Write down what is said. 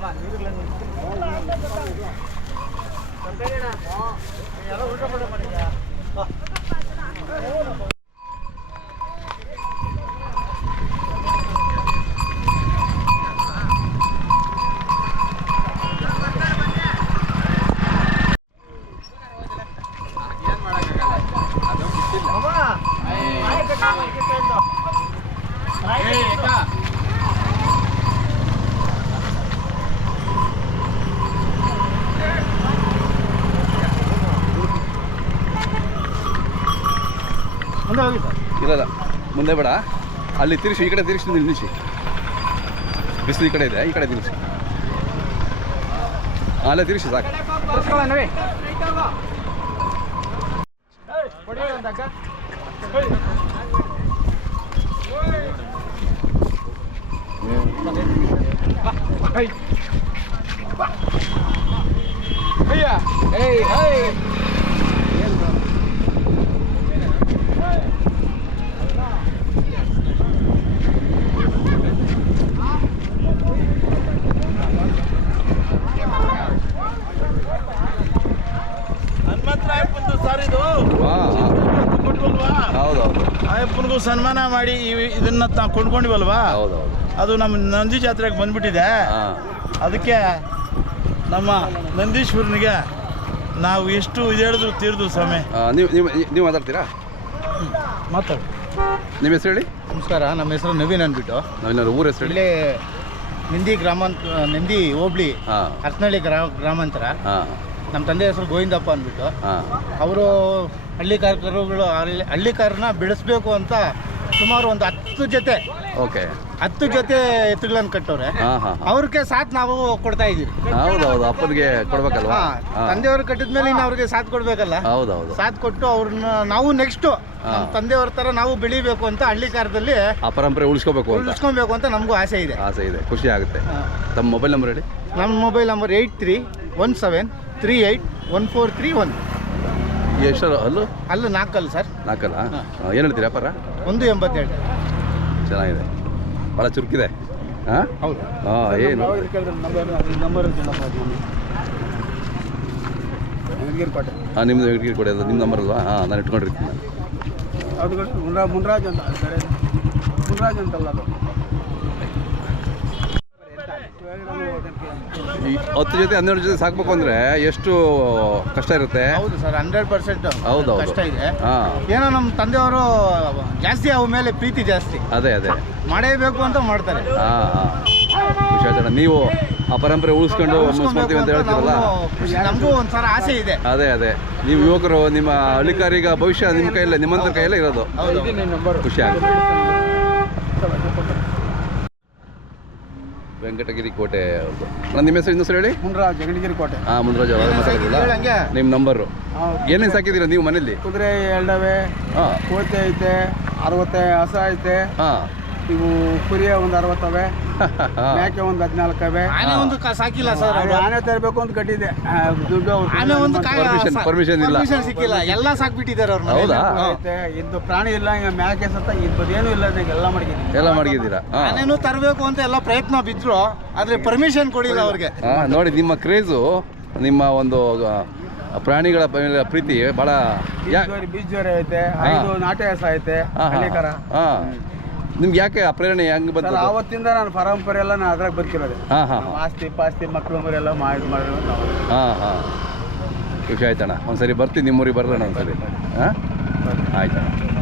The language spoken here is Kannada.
இருக்கலாம் தெரியல இடம் விட்டப்பட மாட்டேங்குது ಮುಂದೆ ಬೇಡ ಅಲ್ಲಿ ತಿರುಗಿಸಿ ಈ ಕಡೆ ತಿರುಗಿಸಿ ನಿಲ್ಲಿಸಿ ಬಿಸಿಲು ಈ ಕಡೆ ಇದೆ ಈ ಕಡೆ ತಿರುಗಿಸಿ ಅಲ್ಲೇ ತಿರುಗಿಸಿ ಸಾಕು Hey! Hey! Hey! ಅಯ್ಯಪ್ಪನಿಗೂ ಸನ್ಮಾನ ಮಾಡಿ ಇದನ್ನ ನಾವು ಕೊಂಡ್ಕೊಂಡಿವಲ್ವಾ ಅದು ನಮ್ಮ ನಂದಿ ಜಾತ್ರೆಗೆ ಬಂದ್ಬಿಟ್ಟಿದೆ ಅದಕ್ಕೆ ನಮ್ಮ ನಂದೀಶ್ವರನಿಗೆ ನಾವು ಎಷ್ಟು ಇದು ಹೇಳಿದ್ರು ತೀರ್ದು ಸ್ವಾಮಿ ನೀವು ಮಾತಾಡ್ತೀರಾ ಮಾತಾಡ ನಿಮ್ಮ ಹೆಸರು ಹೇಳಿ ನಮಸ್ಕಾರ ನಮ್ಮ ಹೆಸರು ನವೀನ್ ಅಂದ್ಬಿಟ್ಟು ನವೀನ್ ಊರ ಹೆಸರು ಇಲ್ಲಿ ನಂದಿ ಗ್ರಾಮಾಂತ ನಂದಿ ಹೋಬ್ಳಿ ಗ್ರಾಮ ಗ್ರಾಮಾಂತರ ನಮ್ಮ ತಂದೆ ಹೆಸರು ಗೋವಿಂದಪ್ಪ ಅಂದ್ಬಿಟ್ಟು ಅವರು ಹಳ್ಳಿ ಕಾರ್ಯಕರ್ತರುಗಳು ಅಲ್ಲಿ ಹಳ್ಳಿಕಾರನ ಬೆಳೆಸ್ಬೇಕು ಅಂತ ಸುಮಾರು ಒಂದು ಹತ್ತು ಜೊತೆ ಓಕೆ ಹತ್ತು ಜೊತೆ ಎತ್ತುಗಳನ್ನು ಕಟ್ಟವ್ರೆ ಅವ್ರಿಗೆ ಸಾಥ್ ನಾವು ಕೊಡ್ತಾ ಇದೀವಿ ಅಪ್ಪನಿಗೆ ಕೊಡ್ಬೇಕಲ್ವಾ ತಂದೆಯವ್ರು ಕಟ್ಟಿದ್ಮೇಲೆ ಇನ್ನು ಅವ್ರಿಗೆ ಸಾಥ್ ಕೊಡ್ಬೇಕಲ್ಲ ಹೌದು ಸಾಥ್ ಕೊಟ್ಟು ಅವ್ರನ್ನ ನಾವು ನೆಕ್ಸ್ಟ್ ತಂದೆಯವ್ರ ತರ ನಾವು ಬೆಳಿಬೇಕು ಅಂತ ಹಳ್ಳಿ ಕಾರ್ಯದಲ್ಲಿ ಆ ಪರಂಪರೆ ಉಳಿಸ್ಕೋಬೇಕು ಉಳಿಸ್ಕೊಬೇಕು ಅಂತ ನಮಗೂ ಆಸೆ ಇದೆ ಆಸೆ ಇದೆ ಖುಷಿ ಆಗುತ್ತೆ ತಮ್ಮ ಮೊಬೈಲ್ ನಂಬರ್ ಹೇಳಿ ನಮ್ಮ mobile number eight three one seven three eight one four three one ಎಷ್ಟೋ ಅಲ್ಲೋ ಅಲ್ಲ ನಾಲ್ಕಲ್ಲ ಸರ್ ನಾಲ್ಕಲ್ಲ ಏನು ಹೇಳ್ತೀರಾ ಪಾರ ಒಂದು ಎಂಬತ್ತೇಳಿ ಚೆನ್ನಾಗಿದೆ ಭಾಳ ಚುರುಕಿದೆ ಹಾಂ ಹೌದು ಹಾಂ ಏಯ್ ನಿಮ್ಮ ನಿಮ್ಮದಾಗ ಇಟ್ಗೀರು ಕೊಡಿ ಅದು ನಿಮ್ಮ ನಂಬರ್ ಅಲ್ಲವಾ ಹಾಂ ನಾನು ಇಟ್ಕೊಂಡಿರ್ತೀನಿ ಅದು ಮುನ್ ರಾ ಮುನ್ರಾಜ್ ಉಂಟು ಮುನ್ರಾಜ್ ಉಂಟಲ್ಲ ಅದು ಹತ್ತು ಜೊತೆ ಹನ್ನೆರಡು ಜೊತೆ ಸಾಕ್ಬೇಕು ಅಂದ್ರೆ ಎಷ್ಟು ಕಷ್ಟ ಇರುತ್ತೆ ಹೌದು ಸರ್ ಹಂಡ್ರೆಡ್ ಪರ್ಸೆಂಟ್ ಹೌದು ಕಷ್ಟ ಇದೆ ಏನೋ ನಮ್ಮ ತಂದೆಯವರು ಜಾಸ್ತಿ ಅವ ಮೇಲೆ ಪ್ರೀತಿ ಜಾಸ್ತಿ ಅದೇ ಅದೇ ಮಾಡೇಬೇಕು ಅಂತ ಮಾಡ್ತಾರೆ ಹಾಂ ನೀವು ಆ ಪರಂಪರೆ ಉಳಿಸ್ಕೊಂಡು ಅಂತ ಹೇಳ್ತೀರಲ್ಲ ನಮಗೂ ಒಂದ್ಸಲ ಆಸೆ ಇದೆ ಅದೇ ಅದೇ ನೀವು ಯುವಕರು ನಿಮ್ಮ ಅಳಿಕಾರಿಗ ಭವಿಷ್ಯ ನಿಮ್ಮ ಕೈಯಲ್ಲೇ ನಿಮ್ಮಂತ ಕೈಯಲ್ಲೇ ಇರೋದು ಹೌದು ಖುಷಿ ಆಗುತ್ತೆ ವೆಂಕಟಗಿರಿ ಕೋಟೆ ನನ್ನ ನಿಮ್ಮ ಮೆಸೇಜ್ ಹೇಳಿ ಮುಂದ್ರಾಜಿ ಕೋಟೆ ಹಾ ಮುರಾಜ ನಿಮ್ ನಂಬರ್ ಏನೇನ್ ಸಾಕಿದೀರ ನೀವು ಮನೇಲಿ ಕುದುರೆ ಎರಡವೇ ಕೋತೆ ಐತೆ ಅರವತ್ತೆ ಹಸ ಐತೆ ಹಾ ನೀವು ಕುರಿಯ ಒಂದ್ ಅರವತ್ತವೆ ಮ್ಯಾಕೆ ಒಂದ್ 14ನೇ ಆನೆ ಒಂದು ಸಾಕಿಲ್ಲ ಸರ್ ಆನೆ ತರಬೇಕು ಅಂತ ಕಟ್ಟಿದೆ ಆನೆ ಒಂದು ಪರ್ಮಿಷನ್ ಪರ್ಮಿಷನ್ ಇಲ್ಲ ಸಿಕ್ಕಿಲ್ಲ ಎಲ್ಲ ಸಾಕಿಬಿಟ್ಟಿದ್ದಾರೆ ಅವರ ಮನೆ ಇದೆ ಇ んど ಪ್ರಾಣಿ ಇಲ್ಲ ಮ್ಯಾಕೆ ಅಂತ ಇರೋ ಏನು ಇಲ್ಲ ಎಲ್ಲ ಮಡಗಿದಿರಾ ಎಲ್ಲ ಮಡಗಿದಿರಾ ಆನೆನು ತರಬೇಕು ಅಂತ ಎಲ್ಲ ಪ್ರಯತ್ನ ಬಿದ್ರು ಆದ್ರೆ ಪರ್ಮಿಷನ್ ಕೊಡಿಲ್ಲ ಅವ್ರಿಗೆ ನೋಡಿ ನಿಮ್ಮ ಕ್ರೇಜು ನಿಮ್ಮ ಒಂದು ಪ್ರಾಣಿಗಳ ಪ್ರೀತಿ ಬಹಳ ಬಿಜೋರೆ ಬಿಜೋರೆ ಇದೆ ಆ ಇದು ನಾಟ್ಯ ಆಸೈತೆ ನಿಮ್ಗೆ ಯಾಕೆ ಆ ಪ್ರೇರಣೆ ಹೆಂಗೆ ಬರ್ತಲ್ಲ ಆವತ್ತಿಂದ ನಾನು ಪರಂಪರೆ ಎಲ್ಲ ನಾನು ಅದ್ರಾಗ ಬದುಕಿರೋದೆ ಹಾಂ ಹಾಂ ಆಸ್ತಿ ಪಾಸ್ತಿ ಎಲ್ಲ ಮಾಡಿ ಮಾಡಿ ಹಾಂ ಹಾಂ ಖುಷಿ ಆಯ್ತಣ್ಣ ಒಂದ್ಸರಿ ಬರ್ತೀನಿ ನಿಮ್ಮೂರಿಗೆ ಬರ್ತಣ ಒಂದ್ಸರಿ ಹಾಂ ಆಯ್ತಣ್ಣ